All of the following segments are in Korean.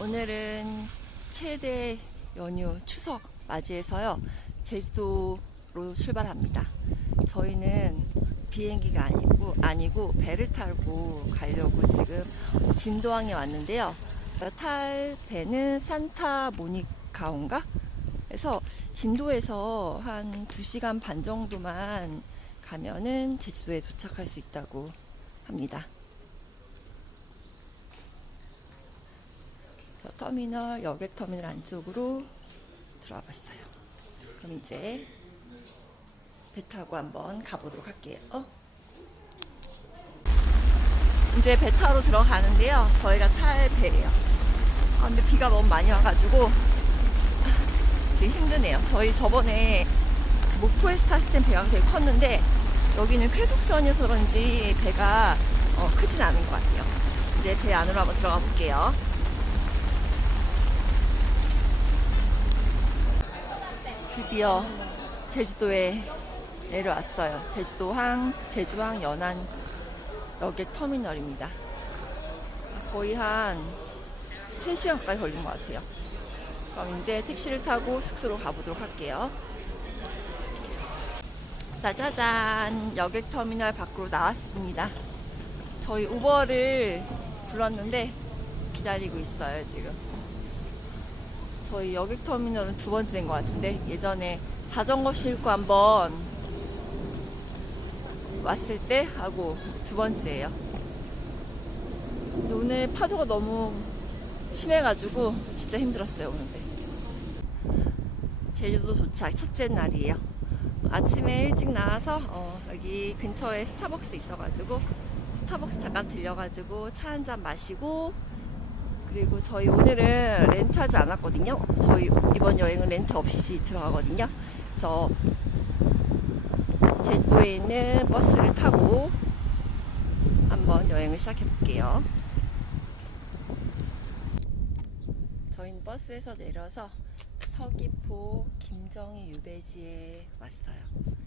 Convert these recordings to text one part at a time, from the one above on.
오늘은 최대 연휴 추석 맞이해서요. 제주도로 출발합니다. 저희는 비행기가 아니고 아니고 배를 타고 가려고 지금 진도항에 왔는데요. 탈 배는 산타 모니카온가? 그래서 진도에서 한 2시간 반 정도만 가면은 제주도에 도착할 수 있다고 합니다. 터미널 여객 터미널 안쪽으로 들어와 봤어요. 그럼 이제 배 타고 한번 가보도록 할게요. 어? 이제 배 타러 들어가는데요. 저희가 탈 배예요. 아, 근데 비가 너무 많이 와가지고 지금 힘드네요. 저희 저번에 목포에서 탔을 땐 배가 되게 컸는데 여기는 쾌속선이어서 그런지 배가 어, 크진 않은 것 같아요. 이제 배 안으로 한번 들어가 볼게요. 드디어 제주도에 내려왔어요. 제주도항, 제주항 연안 여객 터미널입니다. 거의 한 3시간까지 걸린 것 같아요. 그럼 이제 택시를 타고 숙소로 가보도록 할게요. 짜자잔, 여객 터미널 밖으로 나왔습니다. 저희 우버를 불렀는데 기다리고 있어요, 지금. 저희 여객 터미널은 두 번째인 것 같은데 예전에 자전거 싣고 한번 왔을 때 하고 두 번째예요. 근데 오늘 파도가 너무 심해가지고 진짜 힘들었어요 오는데. 제주도 도착 첫째 날이에요. 아침에 일찍 나와서 어, 여기 근처에 스타벅스 있어가지고 스타벅스 잠깐 들려가지고 차 한 잔 마시고 그리고 저희 오늘은 렌트하지 않았거든요. 저희 이번 여행은 렌트 없이 들어가거든요. 그래서 제주도에 있는 버스를 타고 한번 여행을 시작해 볼게요. 저희는 버스에서 내려서 서귀포 김정희 유배지에 왔어요.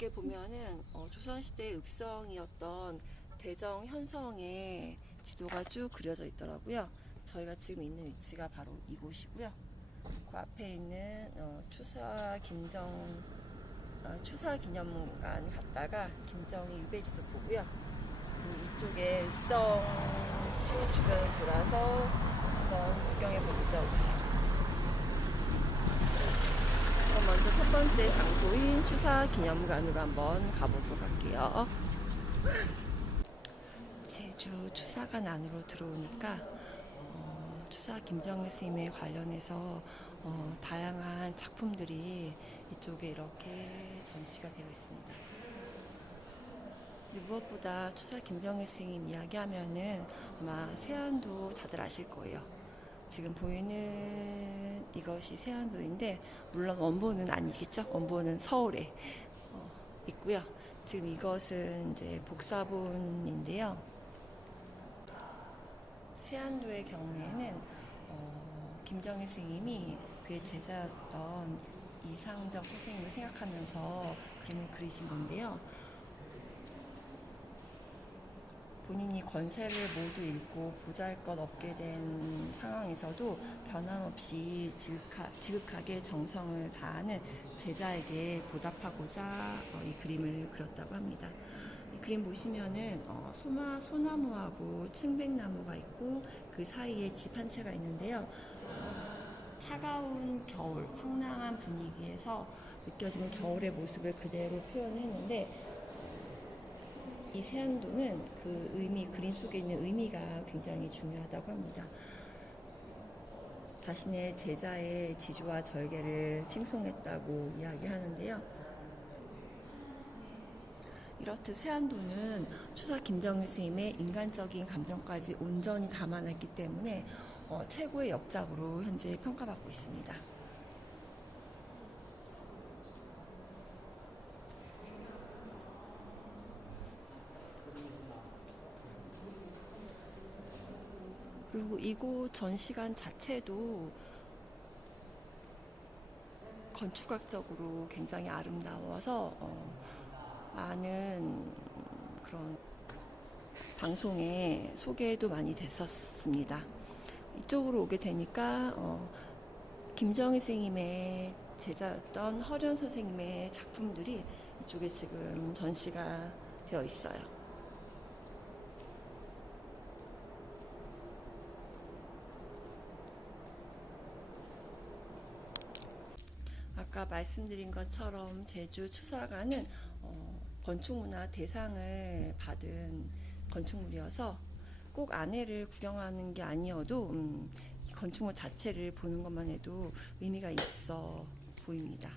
벽에 보면은 어, 조선시대 읍성이었던 대정 현성의 지도가 쭉 그려져 있더라고요. 저희가 지금 있는 위치가 바로 이곳이고요. 그 앞에 있는 어, 추사 김정 어, 추사 기념관 갔다가 김정희 유배지도 보고요. 이쪽에 읍성 쭉 주변을 돌아서 한번 구경해 보죠. 그럼 먼저 첫 번째 장소인 추사 기념관으로 한번 가보도록 할게요. 제주 추사관 안으로 들어오니까 어, 추사 김정일 스님에 관련해서 어, 다양한 작품들이 이쪽에 이렇게 전시가 되어 있습니다. 무엇보다 추사 김정일 스님 이야기하면은 아마 세안도 다들 아실 거예요. 지금 보이는 이것이 세안도인데 물론 원본은 아니겠죠. 원본은 서울에 어, 있고요. 지금 이것은 이제 복사본인데요. 세안도의 경우에는 어, 김정일 스님이 그의 제자였던 이상적 선생님을 생각하면서 그림을 그리신 건데요. 본인이 권세를 모두 잃고 보잘것 없게 된 상황에서도 변함없이 지극하, 지극하게 정성을 다하는 제자에게 보답하고자 어, 이 그림을 그렸다고 합니다. 이 그림 보시면은 어, 소마, 소나무하고 층백나무가 있고 그 사이에 집 한 채가 있는데요. 어, 차가운 겨울, 황량한 분위기에서 느껴지는 겨울의 모습을 그대로 표현을 했는데 이 세안도는 그 의미, 그림 속에 있는 의미가 굉장히 중요하다고 합니다. 자신의 제자의 지주와 절개를 칭송했다고 이야기하는데요. 이렇듯 세안도는 추사 김정일 스님의 인간적인 감정까지 온전히 담아냈기 때문에 어, 최고의 역작으로 현재 평가받고 있습니다. 이곳 전시관 자체도 건축학적으로 굉장히 아름다워서 어, 많은 그런 방송에 소개도 많이 됐었습니다. 이쪽으로 오게 되니까 어, 김정희 선생님의 제자였던 허련 선생님의 작품들이 이쪽에 지금 전시가 되어 있어요. 아까 말씀드린 것처럼 제주 추사관은 어, 건축문화 대상을 받은 건축물이어서 꼭 안에를 구경하는 게 아니어도 음, 이 건축물 자체를 보는 것만 해도 의미가 있어 보입니다.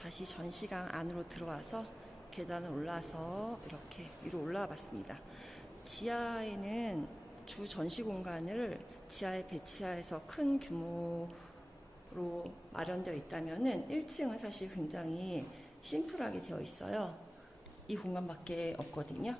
다시 전시관 안으로 들어와서 계단을 올라서 이렇게 위로 올라와 봤습니다. 지하에는 주 전시 공간을 지하에 배치해서 큰 규모 로 마련되어 있다면은 1층은 사실 굉장히 심플하게 되어 있어요. 이 공간밖에 없거든요.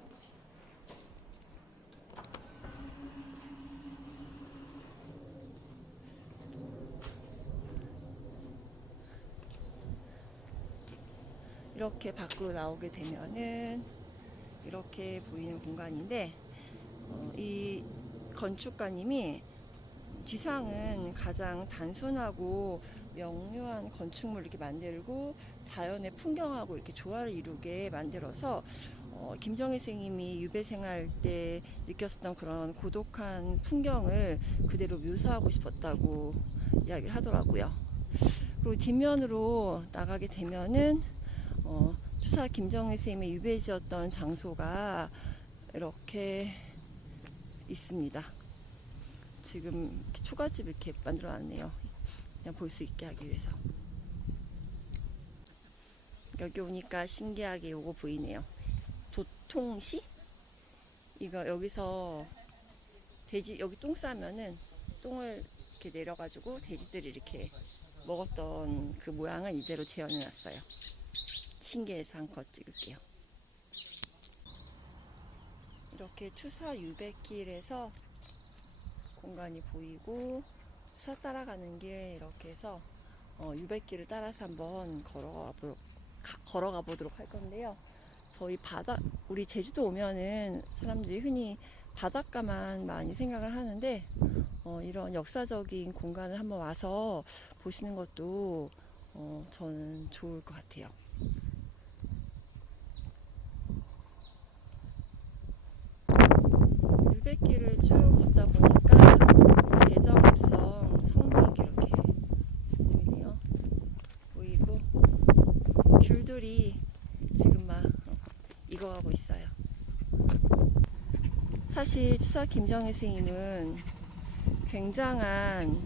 이렇게 밖으로 나오게 되면은 이렇게 보이는 공간인데 어, 이 건축가님이 지상은 가장 단순하고 명료한 건축물을 이렇게 만들고 자연의 풍경하고 이렇게 조화를 이루게 만들어서 어, 김정희 선생님이 유배 생활 때 느꼈었던 그런 고독한 풍경을 그대로 묘사하고 싶었다고 이야기를 하더라고요. 그리고 뒷면으로 나가게 되면은 어, 추사 김정희 선생님의 유배지였던 장소가 이렇게 있습니다. 지금 이렇게 초가집 이렇게 만들어 놨네요. 그냥 볼 수 있게 하기 위해서. 여기 오니까 신기하게 요거 보이네요. 도통시? 이거 여기서 돼지 여기 똥 싸면은 똥을 이렇게 내려가지고 돼지들이 이렇게 먹었던 그 모양을 이대로 재현해 놨어요. 신기해서 한컷 찍을게요. 이렇게 추사 유배길에서 공간이 보이고 추사 따라가는 길 이렇게 해서 어, 유배길을 따라서 한번 걸어가 보도록, 가- 걸어가 보도록 할 건데요. 저희 바다 우리 제주도 오면은 사람들이 흔히 바닷가만 많이 생각을 하는데 어, 이런 역사적인 공간을 한번 와서 보시는 것도 어, 저는 좋을 것 같아요. 유백길을 쭉 걷다 보니까 대정읍성 성벽이 이렇게 보이네요. 보이고 귤들이 지금 막 익어가고 있어요. 사실 추사 김정희 선생님은 굉장한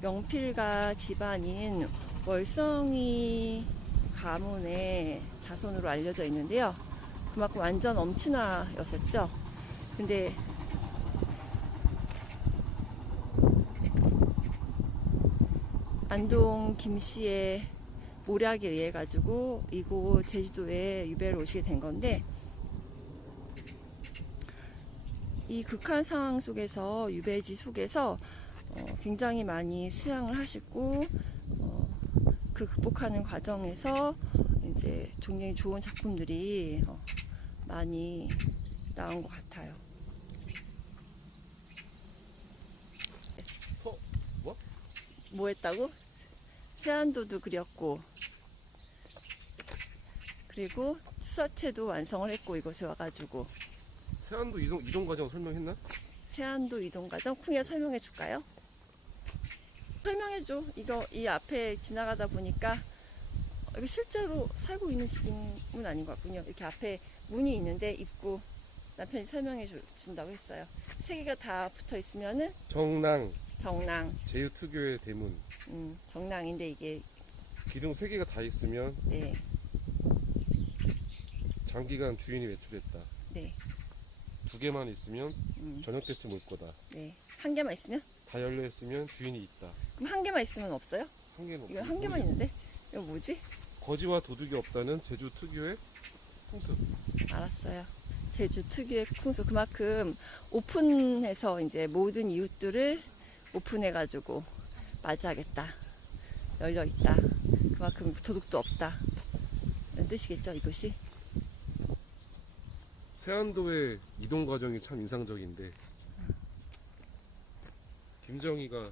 명필가 집안인 월성이 가문의 자손으로 알려져 있는데요. 그만큼 완전 엄친아였었죠. 근데 안동 김씨의 모략에 의해 가지고 이곳 제주도에 유배를 오시게 된 건데 이 극한 상황 속에서 유배지 속에서 어, 굉장히 많이 수양을 하시고 어, 그 극복하는 과정에서 이제 굉장히 좋은 작품들이 어, 많이 나온 것 같아요. 서 뭐? 뭐 했다고? 세안도도 그렸고 그리고 수사체도 완성을 했고 이곳에 와가지고 세안도 이동 이동 과정 설명했나? 세안도 이동 과정 쿵이가 설명해 줄까요? 설명해 줘. 이거 이 앞에 지나가다 보니까 어, 이거 실제로 살고 있는 집은 아닌 것 같군요. 이렇게 앞에 문이 있는데 입구 남편이 설명해 주- 준다고 했어요. 세 개가 다 붙어 있으면은 정랑 정랑, 제유 특유의 대문 음, 정랑인데 이게 기둥 세 개가 다 있으면 네, 장기간 주인이 외출했다. 네, 두 개만 있으면 음, 저녁 때쯤 올 거다. 네. 한 개만 있으면? 다 열려 있으면 주인이 있다. 그럼 한 개만 있으면 없어요? 한 개는 이거. 한 개만. 있는데? 이거 뭐지? 거지와 도둑이 없다는 제주 특유의 풍습. 알았어요. 제주 특유의 풍수 그만큼 오픈해서 이제 모든 이웃들을 오픈해가지고 맞이하겠다. 열려 있다. 그만큼 도둑도 없다. 이런 뜻이겠죠, 이것이? 세안도의 이동 과정이 참 인상적인데 김정희가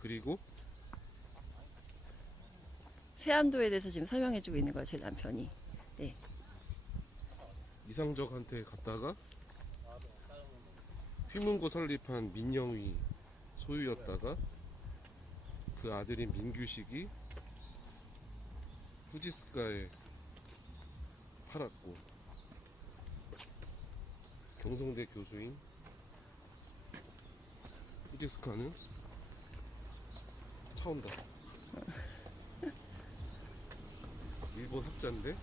그리고 세안도에 대해서 지금 설명해주고 있는 거예요, 제 남편이. 이상적한테 갔다가 휘문고 설립한 민영위 소유였다가 그 아들인 민규식이 후지스카에 팔았고 경성대 교수인 후지스카는? 차 온다. 일본 학자인데?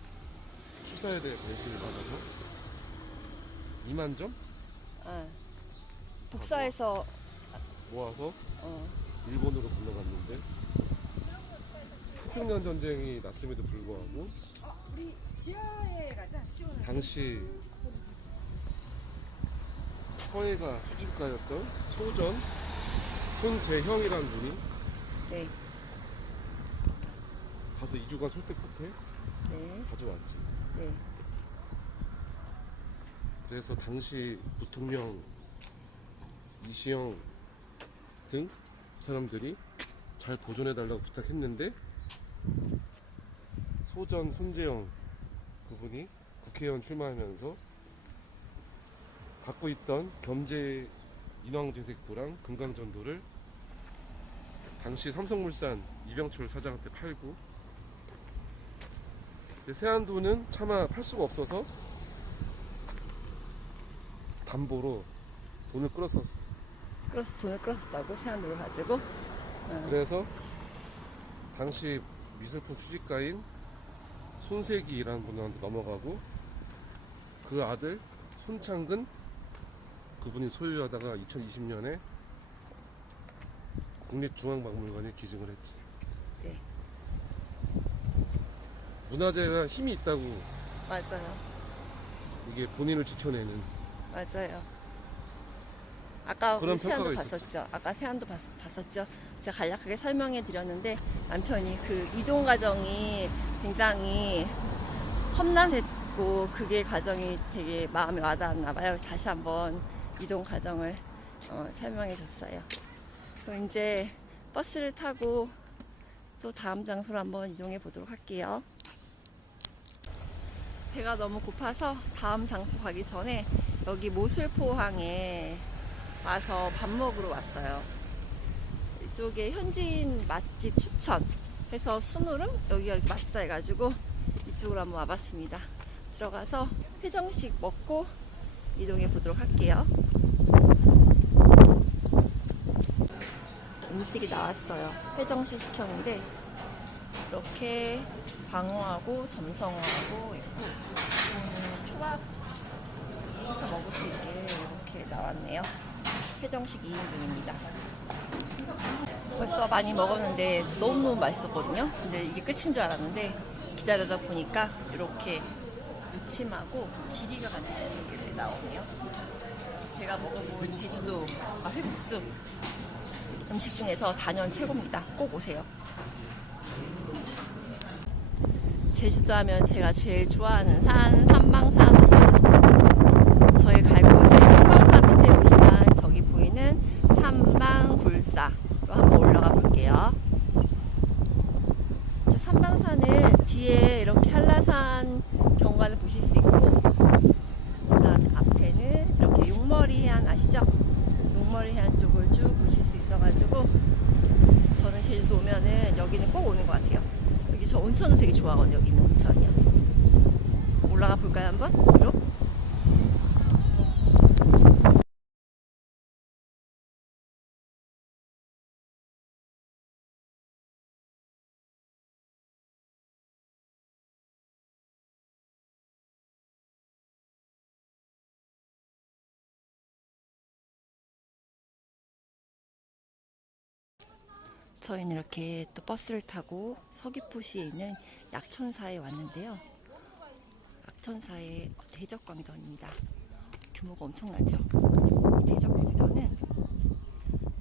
추사에 대해 관심을 받아서? 이만점? 아, 복사해서, 모아서? 어, 일본으로 건너갔는데? 태평양 전쟁이 났음에도 불구하고? 우리 지하에 가자. 시원해. 당시 서해가 수집가였던 소전 손재형이라는 분이 네, 가서 2주간 설득 끝에 네, 가져왔지. 네. 그래서 당시 부통령 이시영 등 사람들이 잘 보존해 달라고 부탁했는데 소전 손재영 그분이 국회의원 출마하면서 갖고 있던 겸재 인왕제색도랑 금강전도를 당시 삼성물산 이병철 사장한테 팔고 세안도는 차마 팔 수가 없어서 담보로 돈을 끌었었어. 끌어서 돈을 끌었다고 세안도를 가지고. 그래서 당시 미술품 수집가인 손세기라는 분한테 넘어가고 그 아들 손창근 그분이 소유하다가 2020년에 국립중앙박물관에 기증을 했지. 네. 문화재가 힘이 있다고 맞아요. 이게 본인을 지켜내는 맞아요. 아까 그런 우리 세안도 평가가 봤었죠. 아까 세안도 봤, 봤었죠. 제가 간략하게 설명해 드렸는데 남편이 그 이동 과정이 굉장히 험난했고 그게 과정이 되게 마음에 와닿았나 봐요. 다시 한번 이동 과정을 어, 설명해 줬어요. 또 이제 버스를 타고 또 다음 장소로 한번 이동해 보도록 할게요. 배가 너무 고파서 다음 장소 가기 전에 여기 모슬포항에 와서 밥 먹으러 왔어요. 이쪽에 현지인 맛집 추천 해서 순우름 여기가 이렇게 맛있다 해가지고 이쪽으로 한번 와봤습니다. 들어가서 회정식 먹고 이동해 보도록 할게요. 음식이 나왔어요. 회정식 시켰는데 이렇게 방어하고 점성어하고 있고 이거는 초밥 해서 먹을 수 있게 이렇게 나왔네요. 회정식 2인분입니다. 벌써 많이 먹었는데 너무너무 맛있었거든요. 근데 이게 끝인 줄 알았는데 기다리다 보니까 이렇게 무침하고 지리가 같이 이렇게 나오네요. 제가 먹어본 제주도 아, 회국수 음식 중에서 단연 최고입니다. 꼭 오세요. 제주도 하면 제가 제일 좋아하는 산 왔어요. 저희 갈 곳은 삼방산 밑에 보시면 저기 보이는 삼방굴사로 한번 올라가 볼게요. 저 삼방산은 뒤에 이렇게 한라산 경관을 보실 수 있고 그다음에 앞에는 이렇게 용머리 해안 아시죠? 용머리 해안 쪽을 쭉 보실 수 있어가지고 저는 제주도 오면은 여기는 꼭 오는 것 같아요. 여기 저 온천은 되게 좋아하거든요. 여기 있는 온천이요. 올라가 볼까요 한번? 위로? 저희는 이렇게 또 버스를 타고 서귀포시에 있는 약천사에 왔는데요. 약천사의 대적광전입니다. 규모가 엄청나죠. 이 대적광전은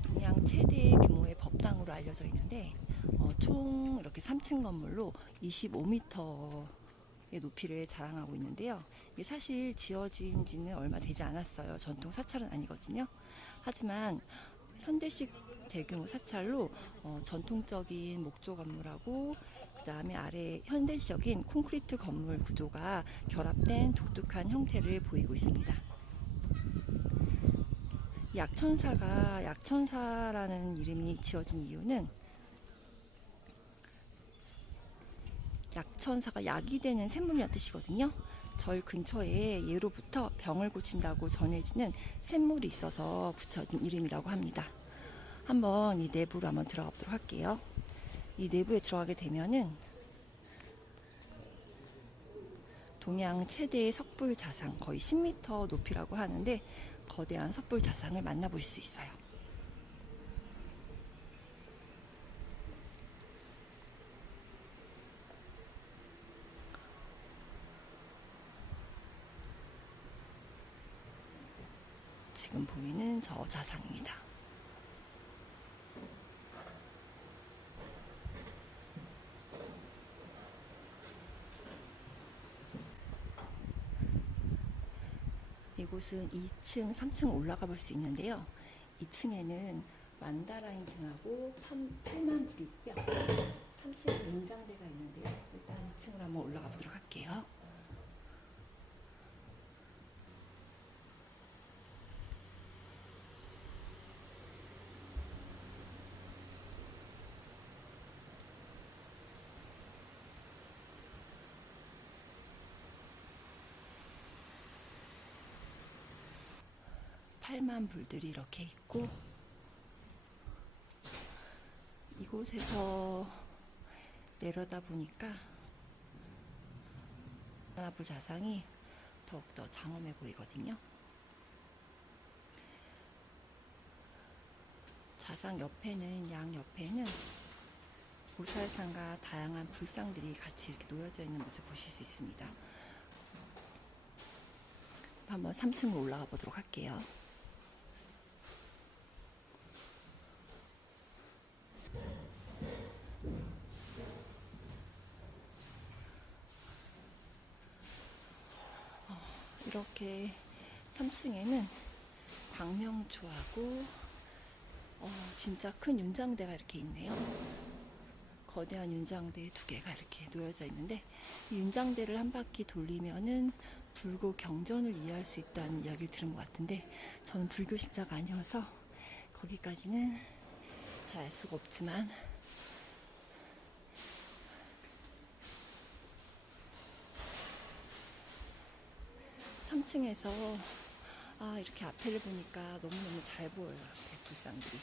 동양 최대 규모의 법당으로 알려져 있는데 어, 총 이렇게 3층 건물로 25m의 높이를 자랑하고 있는데요. 이게 사실 지어진 지는 얼마 되지 않았어요. 전통 사찰은 아니거든요. 하지만 현대식 대규모 사찰로 어, 전통적인 목조 건물하고 그다음에 아래 현대적인 콘크리트 건물 구조가 결합된 독특한 형태를 보이고 있습니다. 약천사가 약천사라는 이름이 지어진 이유는 약천사가 약이 되는 샘물이라는 뜻이거든요. 절 근처에 예로부터 병을 고친다고 전해지는 샘물이 있어서 붙여진 이름이라고 합니다. 한번 이 내부로 한번 들어가 보도록 할게요. 이 내부에 들어가게 되면은 동양 최대의 석불 자상 거의 10m 높이라고 하는데 거대한 석불 자상을 만나볼 수 있어요. 지금 보이는 저 자상입니다. 이곳은 2층, 3층 올라가 볼 수 있는데요. 2층에는 만다라인 등하고 8만 불이 있고요. 3층에 농장대가 있는데요. 일단 2층으로 한번 올라가 보도록 할게요. 팔만 불들이 이렇게 있고 이곳에서 내려다 보니까 하나불 자상이 더욱더 장엄해 보이거든요. 자상 옆에는 양 옆에는 보살상과 다양한 불상들이 같이 이렇게 놓여져 있는 모습 보실 수 있습니다. 한번 3층으로 올라가 보도록 할게요. 이렇게 3층에는 광명초하고 어, 진짜 큰 윤장대가 이렇게 있네요. 거대한 윤장대 두 개가 이렇게 놓여져 있는데 이 윤장대를 한 바퀴 돌리면은 불교 경전을 이해할 수 있다는 이야기를 들은 것 같은데 저는 불교 신자가 아니어서 거기까지는 잘 알 수가 없지만 3층에서 아 이렇게 앞에를 보니까 너무너무 잘 보여요 앞에 불상들이.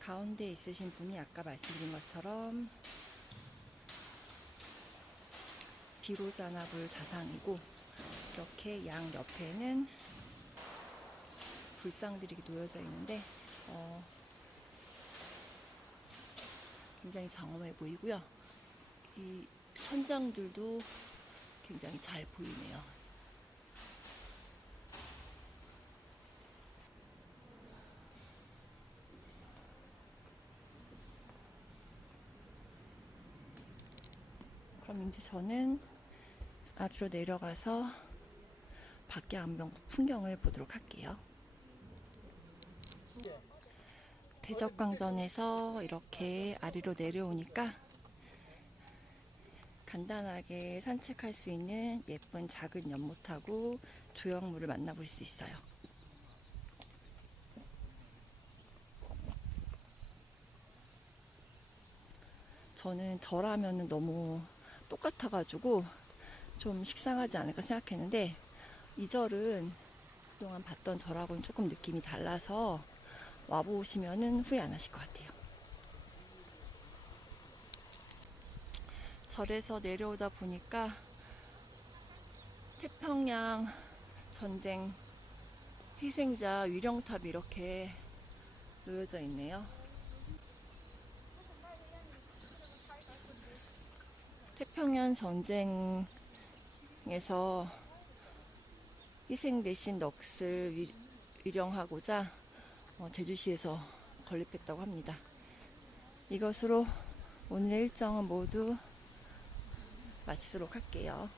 가운데 있으신 분이 아까 말씀드린 것처럼 비로자나불 자상이고 이렇게 양 옆에는 불상들이 놓여져 있는데 어, 굉장히 장엄해 보이고요. 이 천장들도 굉장히 잘 보이네요 이제 저는 아래로 내려가서 밖에 안병국 풍경을 보도록 할게요. 대적광전에서 이렇게 아래로 내려오니까 간단하게 산책할 수 있는 예쁜 작은 연못하고 조형물을 만나볼 수 있어요. 저는 절하면 너무 똑같아가지고 좀 식상하지 않을까 생각했는데 이 절은 그동안 봤던 절하고는 조금 느낌이 달라서 와보시면은 후회 안 하실 것 같아요. 절에서 내려오다 보니까 태평양 전쟁 희생자 위령탑이 이렇게 놓여져 있네요. 평양 전쟁에서 희생되신 넋을 위- 위령하고자 어, 제주시에서 건립했다고 합니다. 이것으로 오늘의 일정은 모두 마치도록 할게요.